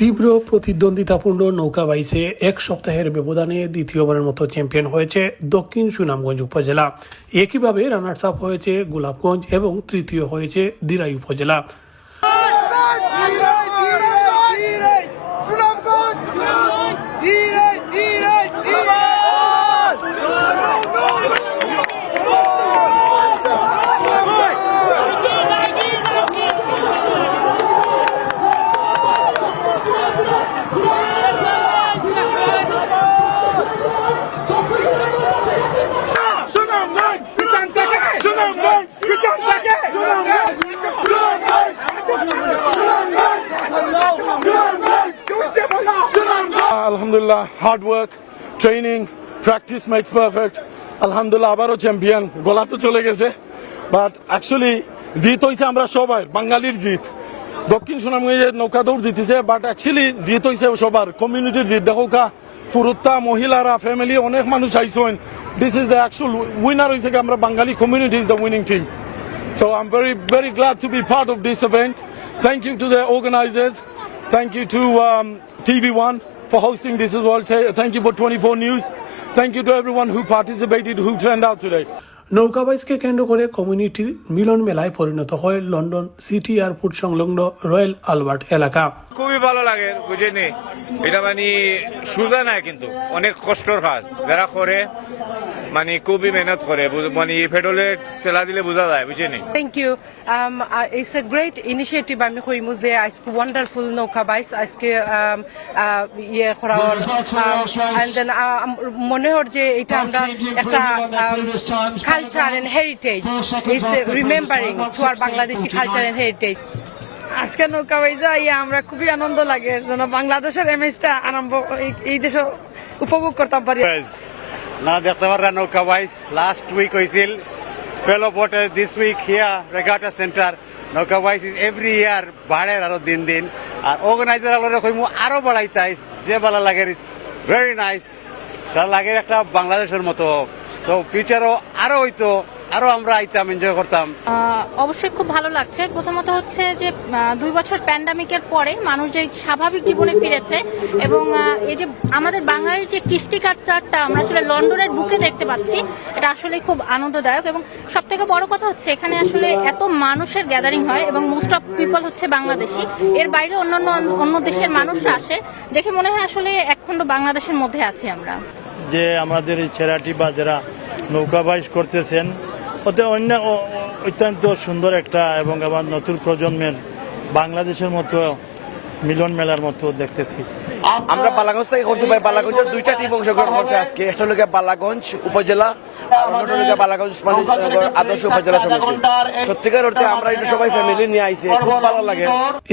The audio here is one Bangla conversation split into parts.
তীব্র প্রতিদ্বন্দ্বিতাপূর্ণ নৌকা বাইচে এক সপ্তাহের ব্যবধানে দ্বিতীয়বারের মতো চ্যাম্পিয়ন হয়েছে দক্ষিণ সুনামগঞ্জ উপজেলা। একইভাবে রানার্স আপ হয়েছে গোলাপগঞ্জ এবং তৃতীয় হয়েছে দিরাই উপজেলা। Alhamdulillah, hard work, training, practice makes perfect. Alhamdulillah, আবারও চ্যাম্পিয়ন। গোলা তো চলে গেছে, বাট অ্যাকচুয়ালি জিত হয়েছে আমরা সবাই, বাঙালির জিত। দক্ষিণ সুনামগঞ্জের নৌকা দৌড় জিতেছে, বাট অ্যাকচুয়ালি জিত হয়েছে সবার, কমিউনিটির জিত। দেখো কা পুরুত্তা, মহিলারা, ফ্যামিলি, অনেক মানুষ আইসেন। This is the actual winner হয়েছে আমরা Bangali community is the winning team. So I'm very glad to be part of this event. Thank you to the organizers. Thank you to TV1 for hosting this as well. Thank you for 24 News. Thank you to everyone who participated, who turned out today. নৌকা বাইচকে কেন্দ্র করে কমিউনিটি মিলন মেলায় পরিণত হয় লন্ডন সিটি এয়ারপোর্ট সংলগ্ন রয়্যাল আলবার্ট এলাকা। খুবই ভালো লাগে, বুঝেনি? এটা মানে সোজা না, কিন্তু অনেক কষ্টর কাজ যারা করে, মানে খুবই মেহনত করে, মানে পেট্রোলে চালা দিলে বোঝা যায়, বুঝেনি? Thank you. It's a great initiative. আমি কইমু যে আজকে ওয়ান্ডারফুল নৌকা বাইচ আজকে ইয়ে করা and then মনে হয় যে এটা আমরা একটা culture and heritage is remembering to our Bangladeshi culture and heritage. আজকে নৌকা বাইজা আমরা খুবই আনন্দ লাগে, যেন বাংলাদেশের ইমেজটা আরম্ভ এই দেশে উপভোগ করতাম পারি। না দেখতে পারলাম নৌকা বাইচ লাস্ট উইক হয়েছিল, fellow water this week here regatta centre. নৌকা বাইচ ইজ এভরি ইয়ার বাড়ে আরো দিন দিন, আর অর্গানাইজার কইমু আরো বাড়াইতাই, যে ভালো লাগে, ভেরি নাইস। সারা লাগে একটা বাংলাদেশের মতো। তো ফিউচারও আরো হইতো, আরো আমরা আইতাম, এনজয় করতাম। অবশ্যই খুব ভালো লাগছে। প্রথমত হচ্ছে যে 2 বছর প্যান্ডামিকের পরে মানুষ যে স্বাভাবিক জীবনে ফিরেছে, এবং এই যে আমাদের বাঙালির যে কৃষ্টি কালচারটা আমরা আসলে লন্ডনের বুকে দেখতে পাচ্ছি, এটা আসলে খুব আনন্দদায়ক। এবং সব থেকে বড় কথা হচ্ছে এখানে আসলে এত মানুষের গ্যাদারিং হয়, এবং মোস্ট অফ পিপল হচ্ছে বাংলাদেশি। এর বাইরে অন্য দেশের মানুষরা আসে, দেখে মনে হয় আসলে একখণ্ড বাংলাদেশের মধ্যে আছি আমরা। যে আমাদের এই ছেড়াটি বা যারা নৌকা বাইচ করতেছেন, ওতে অত্যন্ত সুন্দর একটা, এবং আমার নতুন প্রজন্মের বাংলাদেশের মতো মিলন মেলার মতো দেখতেছি। আমরা বালাগঞ্জ থেকে করছি ভাই, বালাগঞ্জের 2টা টিম অংশগ্রহণ করছে আজকে। একটা হলো বালাগঞ্জ উপজেলা, আর অন্যটা হলো বালাগঞ্জ আদর্শ উপজেলা সমিতি। সত্যিকার অর্থে আমরা এটা সবাই ফ্যামিলি নিয়ে আইছি, খুব ভালো লাগে।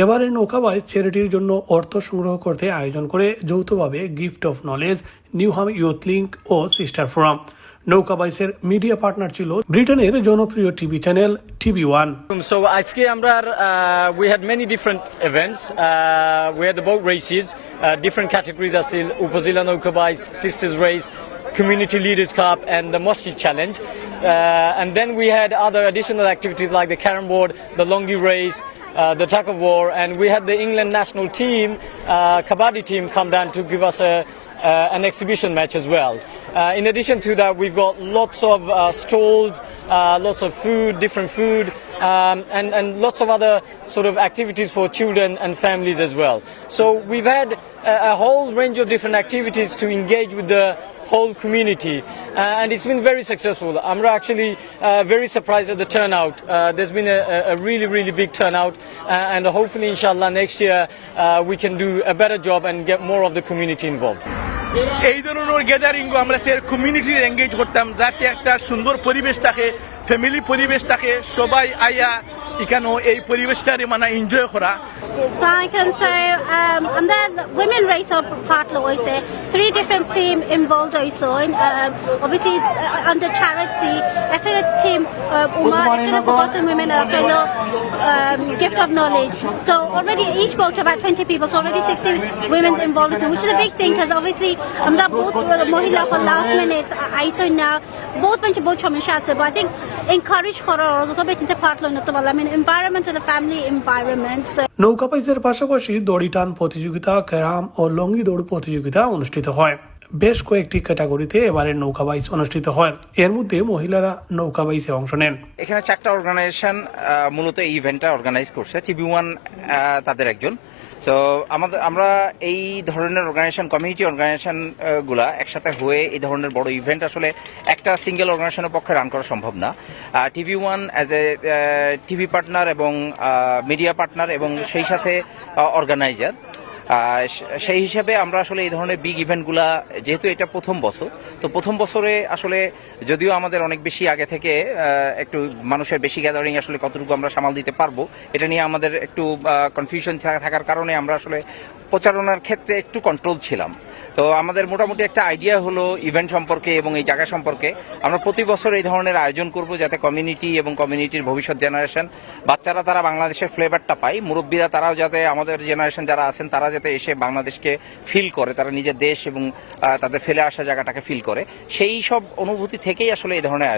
এবারে নৌকা বাইচ চ্যারিটির জন্য অর্থ সংগ্রহ করতে আয়োজন করে যৌথভাবে gift of knowledge, Newham youth link ও সিস্টার ফোরাম। নৌকা বাইচের মিডিয়া পার্টনার ছিল ব্রিটেনের জনপ্রিয় টিভি চ্যানেল TV1। So আজকে আমরা we had many different events. We had the boat races, different categories আছে উপজেলা নৌকা বাইচ, sisters race, community leaders cup and the mosque challenge. And then we had other additional activities like the carrom board, the longi race, the tug of war, and we had the England national team, kabaddi team, come down to give us an exhibition match as well. In addition to that, we've got lots of stalls, lots of food, different food, and lots of other sort of activities for children and families as well. So we've had a whole range of different activities to engage with the whole community, and it's been very successful. I'm actually very surprised at the turnout. There's been a really big turnout, and hopefully inshallah next year we can do a better job and get more of the community involved. এই ধরনের গ্যাদারিং আমরা স্যার কমিউনিটির এঙ্গেজ করতাম, যাতে একটা সুন্দর পরিবেশ থাকে, ফ্যামিলি পরিবেশ থাকে, সবাই আইয়া এখানে এই পরিবেশটারে মানে এনজয় করা। So I can say and then women race up part হইছে three different teams involved also. In, obviously, under charity, actually the team, actually forgotten women after gift of knowledge. So already each boat about 20 people, so already 60 women involved, which is a big thing because obviously that both Mohila for last minute, I saw now both bunch of boat but I think encourage horror part I mean environment and the family environment. So নৌকাবাইজের পাশাপাশি দড়ি টান প্রতিযোগিতা, ক্যারাম ও লঙ্গি দৌড় প্রতিযোগিতা অনুষ্ঠিত হয়। বেশ কয়েকটি ক্যাটাগরিতে এবারে নৌকাবাইজ অনুষ্ঠিত হয়। এর মধ্যে মহিলারা নৌকাবাইজে অংশ নেন। এখানে 4টা অর্গানাইজেশন মূলত এই ইভেন্টটা অর্গানাইজ করছে। TV1 তাদের একজন। সো আমরা এই ধরনের অর্গানাইজেশন, কমিউনিটি অর্গানাইজেশন গুলা একসাথে হয়ে এই ধরনের বড় ইভেন্ট আসলে একটা সিঙ্গেল অর্গানাইজেশনের পক্ষে রান করা সম্ভব না। TV1 as a TV partner এবং মিডিয়া পার্টনার এবং সেই সাথে অর্গানাইজার, সেই হিসাবে আমরা আসলে এই ধরনের বিগ ইভেন্টগুলা, যেহেতু এটা প্রথম বছর, তো প্রথম বছরে আসলে যদিও আমাদের অনেক বেশি আগে থেকে একটু মানুষের বেশি গ্যাদারিং আসলে কতটুকু আমরা সামাল দিতে পারবো এটা নিয়ে আমাদের একটু কনফিউশন থাকার কারণে আমরা আসলে প্রচারণার ক্ষেত্রে একটু কন্ট্রোল ছিলাম। তো আমাদের মোটামুটি একটা আইডিয়া হলো ইভেন্ট সম্পর্কে এবং এই জায়গা সম্পর্কে। আমরা প্রতি বছর এই ধরনের আয়োজন করব যাতে কমিউনিটি এবং কমিউনিটির ভবিষ্যৎ জেনারেশন, বাচ্চারা তারা বাংলাদেশের ফ্লেভারটা পায়, মুরব্বীরা তারাও যাতে আমাদের জেনারেশন যারা আছেন তারা যাতে এসে বাংলাদেশকে ফিল করে, তারা নিজের দেশ এবং তাদের ফেলে আসা জায়গাটাকে ফিল করে, সেই সব অনুভূতি থেকেই আসলে এই ধরনের আয়োজন।